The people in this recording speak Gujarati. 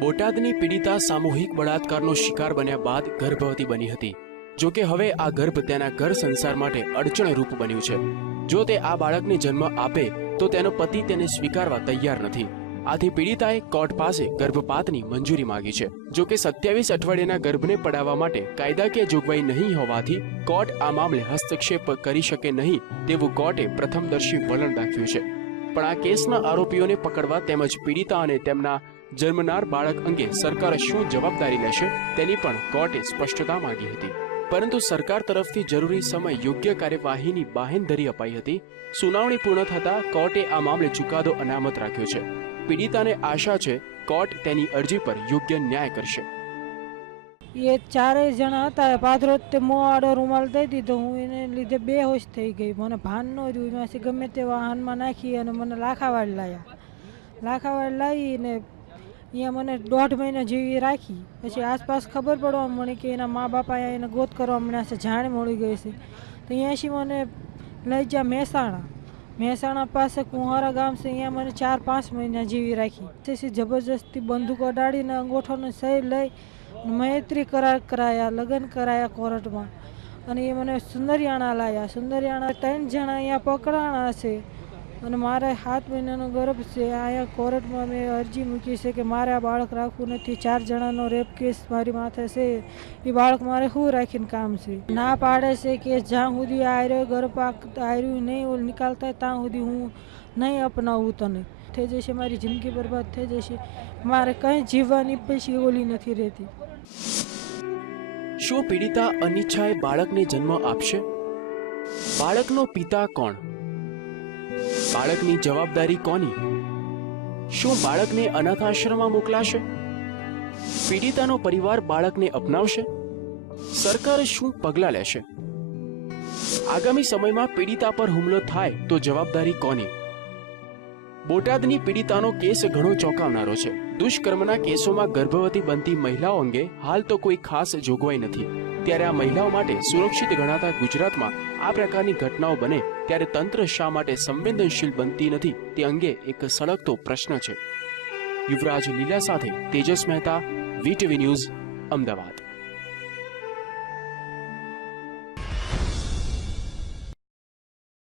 બોટાદની પીડિતા સામૂહિક બળાત્કારનો શિકાર બન્યા બાદ ગર્ભવતી બની હતી. જો કે હવે આ ગર્ભ તેના ઘર સંસાર માટે અડચણરૂપ બન્યું છે. જો તે આ બાળકને જન્મ આપે, તો તેનો પતિ તેને સ્વીકારવા તૈયાર નથી. આથી પીડિતાએ કોર્ટ પાસે ગર્ભપાતની મંજૂરી માંગી છે. જો કે સત્યાવીસ અઠવાડિયાના ગર્ભને પડાવવા માટે કાયદાકીય જોગવાઈ નહીં હોવાથી કોર્ટ આ મામલે હસ્તક્ષેપ કરી શકે નહીં તેવું કોર્ટે પ્રથમદર્શી વલણ રાખ્યું છે. પણ આ કેસના આરોપીઓને પકડવા તેમજ પીડિતા અને તેમના જન્મનાર બાળક અંગે સરકાર શું જવાબદારી લેશે તેની પણ કોર્ટે સ્પષ્ટતા માંગી હતી. પરંતુ સરકાર તરફથી જરૂરી સમય યોગ્ય કાર્યવાહીની બાહેંધરી અપાઈ હતી. સુનાવણી પૂર્ણ થતા કોર્ટે આ મામલે ચુકાદો અનામત રાખ્યો છે. પીડિતાને આશા છે કોર્ટ તેની અરજી પર યોગ્ય ન્યાય કરશે. એ ચારેય જણા હતા. પાદરોજ તે મો આડો રૂમાલ દઈ દીધો. હું એને લીધે બેહોશ થઈ ગઈ. મને ભાન ન રહ્યું એમાંથી ગમે તે વાહનમાં નાખી અને મને લાખાવાડ લાવ્યા લાખાવાડ લાવીને અહીંયા મને દોઢ મહિના જેવી રાખી. પછી આસપાસ ખબર પડવા મળી કે એના મા બાપા એને ગોત કરવા મળ્યા છે જાણ મળી ગઈ છે. તો અહીંયાથી મને લઈ જા મહેસાણા. મહેસાણા પાસે કુંહારા ગામ છે, અહીંયા મને ચાર પાંચ મહિના જેવી રાખી. તેથી જબરજસ્તી બંદૂક અડાડીને અંગોઠોને સહી લઈ મૈત્રી કરાર કરાયા, લગ્ન કરાયા કોર્ટમાં. અને એ મને સુંદરિયાણા લાયા. સુંદરિયાણા ત્રણ જણા અહીંયા પકડાણા છે. અને મારે સાત મહિનાનો ગર્ભ છે, અહીંયા કોર્ટમાં મેં અરજી મૂકી છે કે મારે આ બાળક રાખવું નથી. ચાર જણાનો રેપ કેસ મારી માથે છે. એ બાળક મારે શું રાખીને કામ છે? ના પાડે છે કે જ્યાં સુધી આર્યો ગર્ભ આર્યું નહીં ઓલ નિકાલ ત્યાં સુધી હું નહીં અપનાવું તને. થઈ જશે મારી જિંદગી બરબાદ, થઈ જશે. મારે કંઈ જીવવાની પછી ઓલી નથી રહેતી. શું પીડિતા અનિચ્છાએ બાળકને જન્મ આપશે? બાળકનો પિતા કોણ? બાળકની જવાબદારી કોની? શું બાળકને અનાથ આશ્રમમાં મોકલાશે? પીડિતાનો પરિવાર બાળકને અપનાવશે? સરકાર શું પગલાં લેશે? આગામી સમયમાં પીડિતા પર હુમલો થાય તો જવાબદારી કોની? બોટાદની પીડિતાનો કેસ ઘણો ચોંકાવનારો છે. દુષ્કર્મના કેસોમાં ગર્ભવતી બનતી મહિલાઓ અંગે હાલ તો કોઈ ખાસ જોગવાઈ નથી. ત્યારે આ મહિલાઓ માટે સુરક્ષિત ગણાતા ગુજરાતમાં આ પ્રકારની ઘટનાઓ બને ત્યારે તંત્ર શા માટે સંવેદનશીલ બનતી નથી તે અંગે એક સળગતો પ્રશ્ન છે. યુવરાજ લીલા સાથે તેજસ મહેતા વીટીવી ન્યૂઝ, અમદાવાદ.